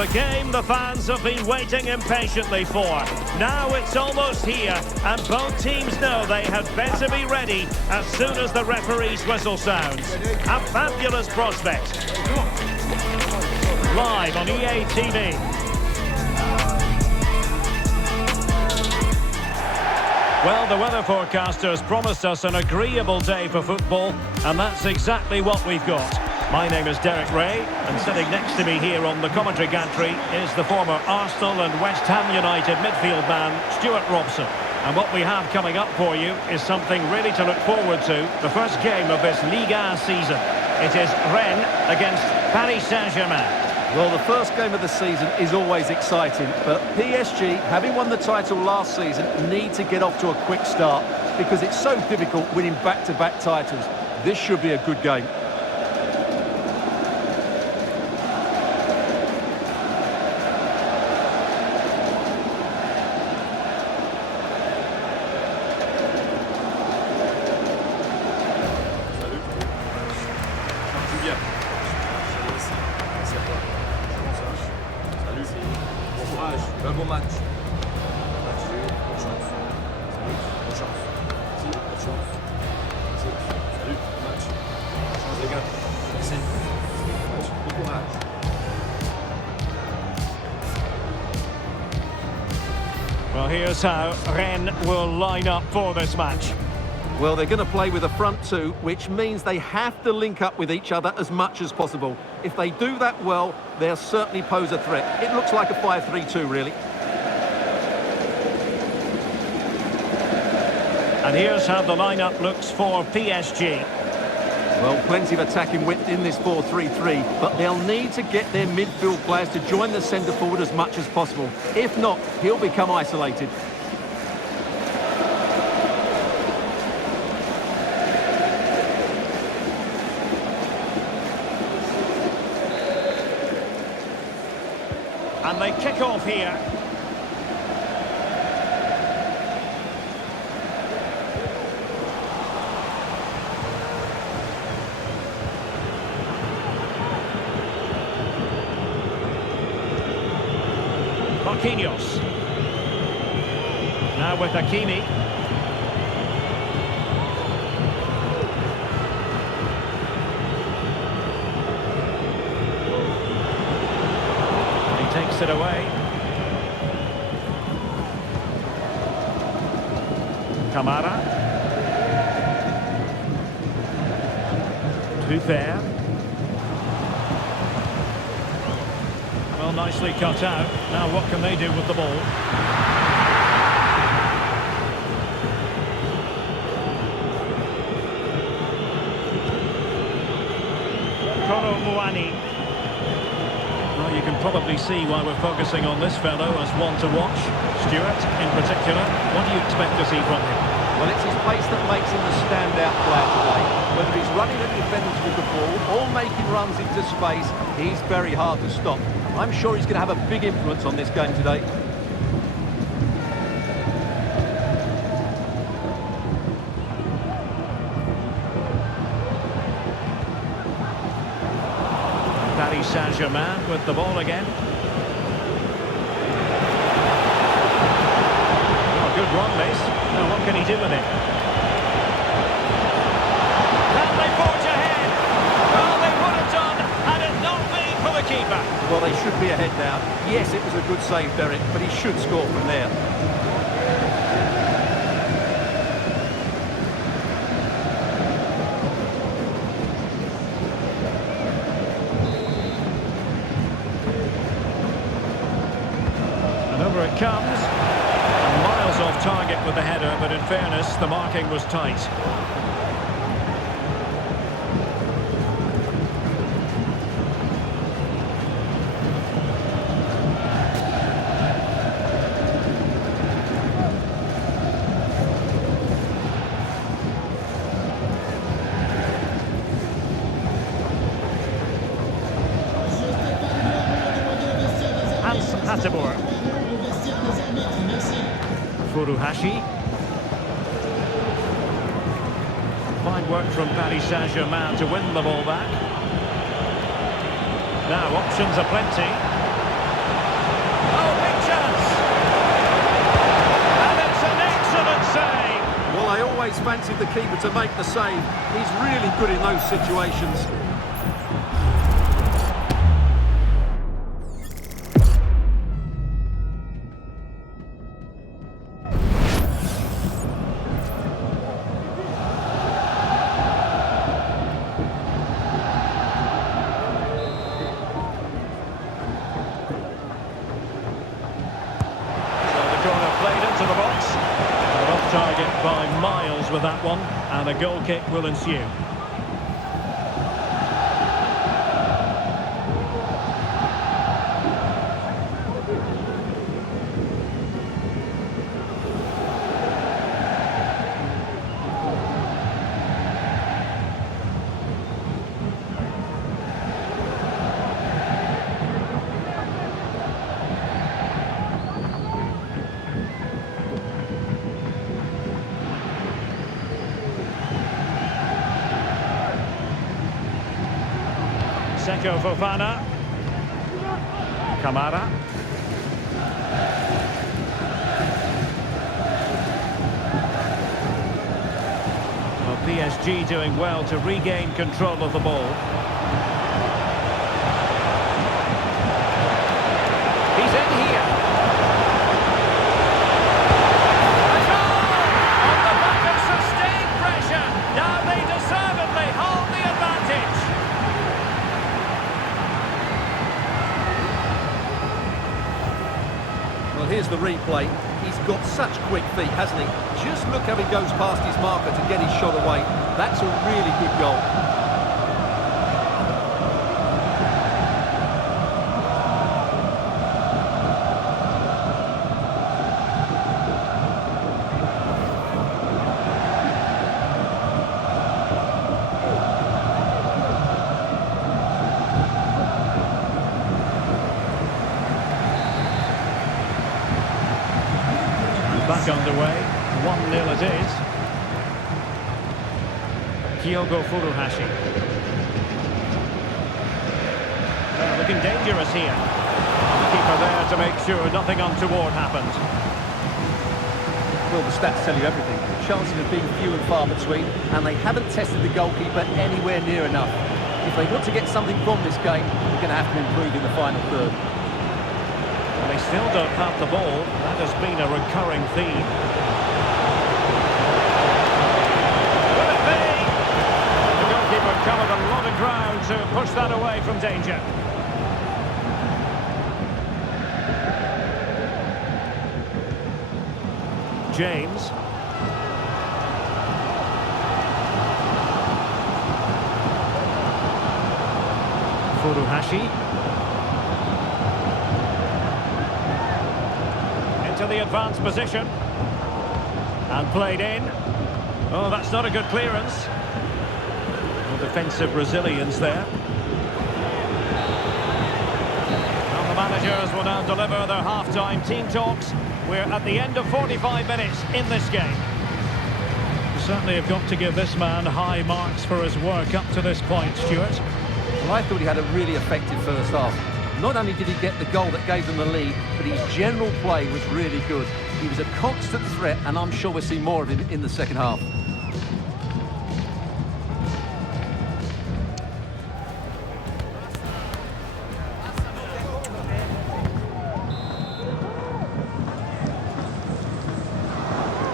The game the fans have been waiting impatiently for. Now it's almost here, and both teams know they had better be ready as soon as the referee's whistle sounds. A fabulous prospect. Live on EA TV. Well, the weather forecasters promised us an agreeable day for football, and that's exactly what we've got. My name is Derek Ray, and sitting next to me here on the commentary gantry is the former Arsenal and West Ham United midfield man, Stuart Robson. And what we have coming up for you is something really to look forward to, the first game of this Ligue season. It is Rennes against Paris Saint-Germain. Well, the first game of the season is always exciting, but PSG, having won the title last season, need to get off to a quick start because it's so difficult winning back-to-back titles. This should be a good game. Un bon match. Bonne chance. Salut. Bonne chance. Bonne chance. Salut. Bon match. Bonne chance les gars. Merci. Bon courage. Well, here's how Rennes will line up for this match. Well, they're going to play with a front two, which means they have to link up with each other as much as possible. If they do that well, they'll certainly pose a threat. It looks like a 5-3-2, really. And here's how the lineup looks for PSG. Well, plenty of attacking width in this 4-3-3, but they'll need to get their midfield players to join the centre forward as much as possible. If not, he'll become isolated. And they kick off here. Marquinhos. Now with Hakimi. Takes it away. Kamara. Too fair. Well, nicely cut out. Now what can they do with the ball? Koro Muani. Well, you can probably see why we're focusing on this fellow as one to watch. Stuart, in particular, what do you expect to see from him? Well, it's his pace that makes him the standout player today. Whether he's running at defenders with the ball or making runs into space, he's very hard to stop. I'm sure he's going to have a big influence on this game today. Paris Saint-Germain with the ball again. Oh, good run this. Now what can he do with it? Can they forge ahead? Well, they would have done had it not been for the keeper. Well, they should be ahead now. Yes, it was a good save, Derek, but he should score from there. Over it comes. Miles off target with the header, but in fairness, the marking was tight. Hateboer. Furuhashi. Fine work from Paris Saint-Germain to win the ball back. Now options are plenty. always fancied the keeper to make the save. He's really good in those situations. Target by miles with that one, and a goal kick will ensue. Seko Fofana. Kamara. Well, PSG doing well to regain control of the ball. He's in here. A goal! On the back of sustained pressure. Now they deservedly hold the advantage. Well, here's the replay. He's got such quick feet, hasn't he? Just look how he goes past his marker to get his shot away. That's a really good goal. Back underway, 1-0 it is. Kyogo Furuhashi. Looking dangerous here. The keeper there to make sure nothing untoward happened. Well, the stats tell you everything. Chances have been few and far between, and they haven't tested the goalkeeper anywhere near enough. If they want to get something from this game, they're going to have to improve in the final third. They still don't have the ball. That has been a recurring theme. Will it be? The goalkeeper covered a lot of ground to push that away from danger. James. Furuhashi. To the advanced position and played in. Oh, that's not a good clearance. Well, defensive resilience there. Well, the managers will now deliver their half-time team talks. We're at the end of 45 minutes in this game. You certainly have got to give this man high marks for his work up to this point, Stuart. Well, I thought he had a really effective first half. Not only did he get the goal that gave them the lead, but his general play was really good. He was a constant threat, and I'm sure we'll see more of him in the second half.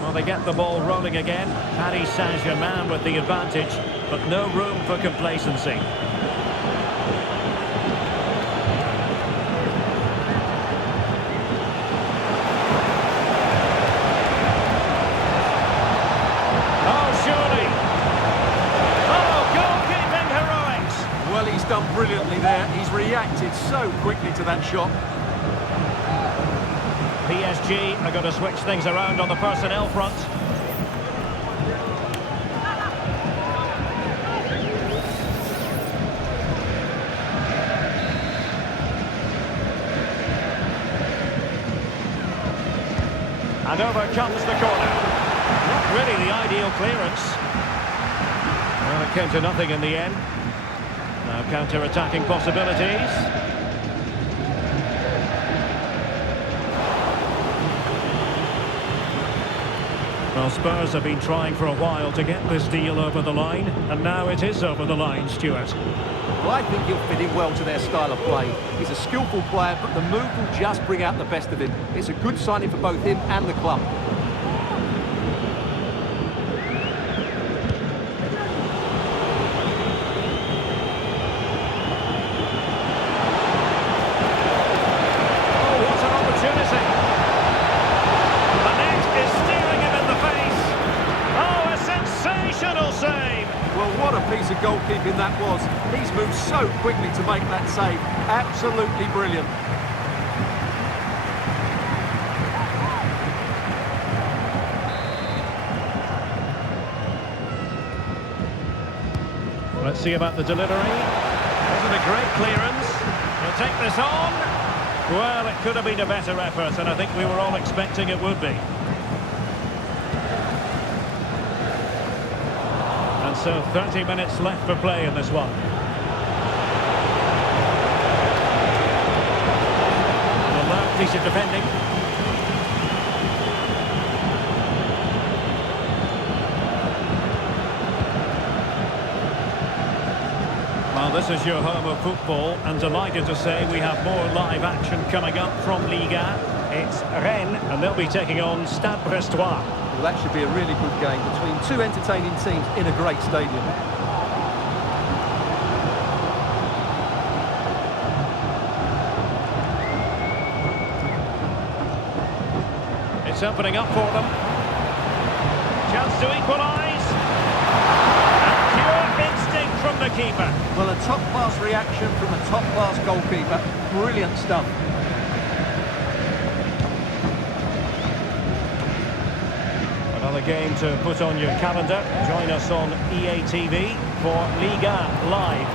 Well, they get the ball rolling again. Paris Saint-Germain with the advantage, but no room for complacency. Done brilliantly there. He's reacted so quickly to that shot. PSG are going to switch things around on the personnel front. And over comes the corner. Not really the ideal clearance. Well, it came to nothing in the end. Now counter-attacking possibilities. Well, Spurs have been trying for a while to get this deal over the line, and now it is over the line, Stuart. Well, I think he'll fit in well to their style of play. He's a skillful player, but the move will just bring out the best of him. It's a good signing for both him and the club. Piece of goalkeeping that was. He's moved so quickly to make that save. Absolutely brilliant. Let's see about the delivery. Wasn't a great clearance. He'll take this on. Well, it could have been a better effort, and I think we were all expecting it would be. So 30 minutes left for play in this one. Well, that piece of defending. Well, this is your home of football, and delighted to say we have more live action coming up from Ligue. It's Rennes, and they'll be taking on Stade Rennes. Well, that should be a really good game between two entertaining teams in a great stadium. It's opening up for them. Chance to equalise. And pure instinct from the keeper. Well, a top-class reaction from a top-class goalkeeper. Brilliant stuff. Another game to put on your calendar. Join us on EA TV for Ligue Live.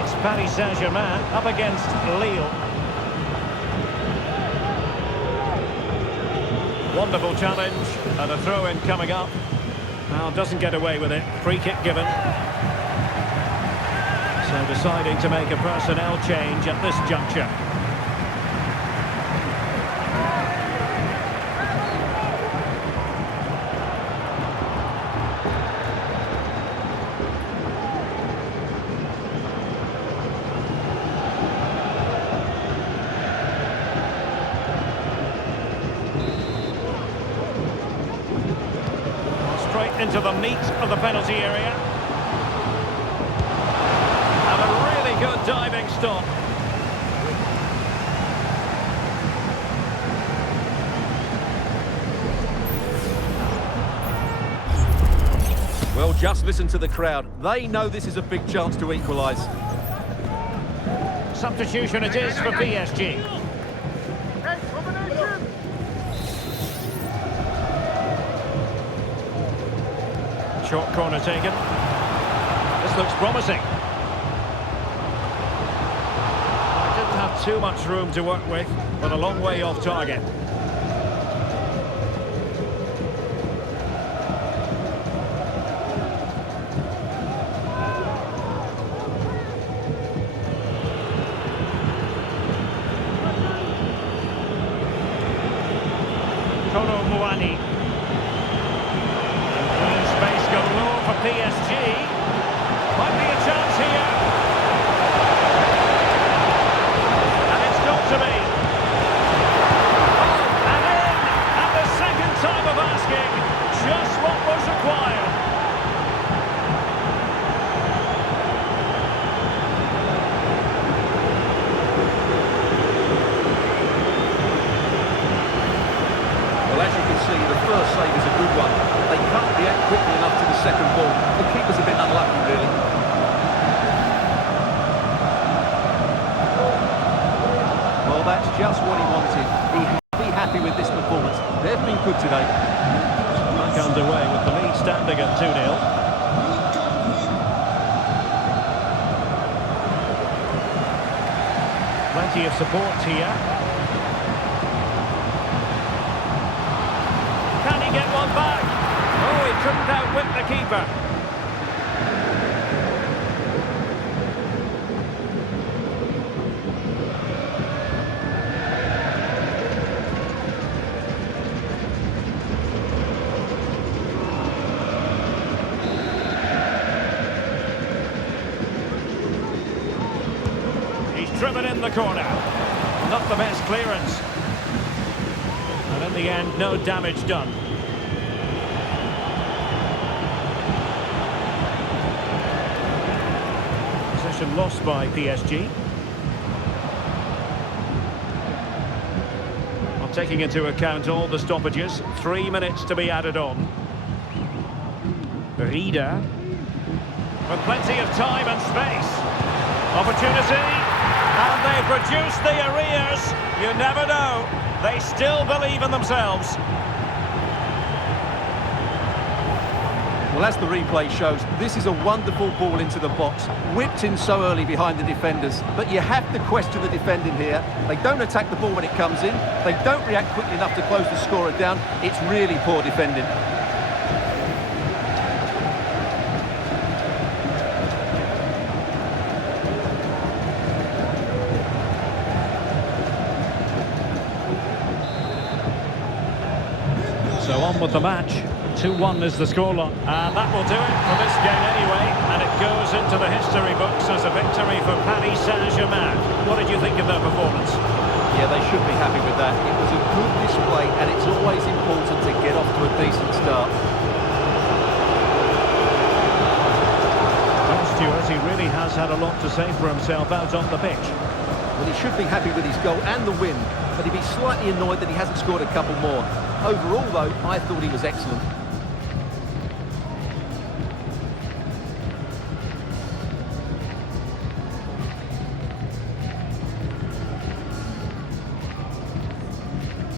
It's Paris Saint-Germain up against Lille. Wonderful challenge and a throw-in coming up. Now doesn't get away with it. Free kick given. So deciding to make a personnel change at this juncture. Into the meat of the penalty area. And a really good diving stop. Well, just listen to the crowd. They know this is a big chance to equalise. Substitution it is for PSG. Short corner taken. This looks promising. I didn't have too much room to work with, but a long way off target. PSG. Might be a chance here. And it's got to be. Oh, and in at the second time of asking. Just what was required. Well, as you can see, the first save is a good one. They can't react quickly enough to the second ball. The keeper's a bit unlucky, really. Well, that's just what he wanted. He'll be happy with this performance. They've been good today. Back underway with the lead standing at 2-0. Plenty of support here. Can he get one back? Oh, he couldn't outwit the keeper. driven in the corner. Not the best clearance. And in the end, no damage done. Possession lost by PSG. Well, taking into account all the stoppages, 3 minutes to be added on. Rida. With plenty of time and space. Opportunity. And they produce the arrears. You never know. They still believe in themselves. Well, as the replay shows, this is a wonderful ball into the box. Whipped in so early behind the defenders. But you have to question the defending here. They don't attack the ball when it comes in. They don't react quickly enough to close the scorer down. It's really poor defending. So on with the match. 2-1 is the scoreline. And that will do it for this game anyway. And it goes into the history books as a victory for Paris Saint-Germain. What did you think of their performance? Yeah, they should be happy with that. It was a good display, and it's always important to get off to a decent start. Well, Stuart, he really has had a lot to say for himself out on the pitch. Well, he should be happy with his goal and the win, but he'd be slightly annoyed that he hasn't scored a couple more. Overall, though, I thought he was excellent.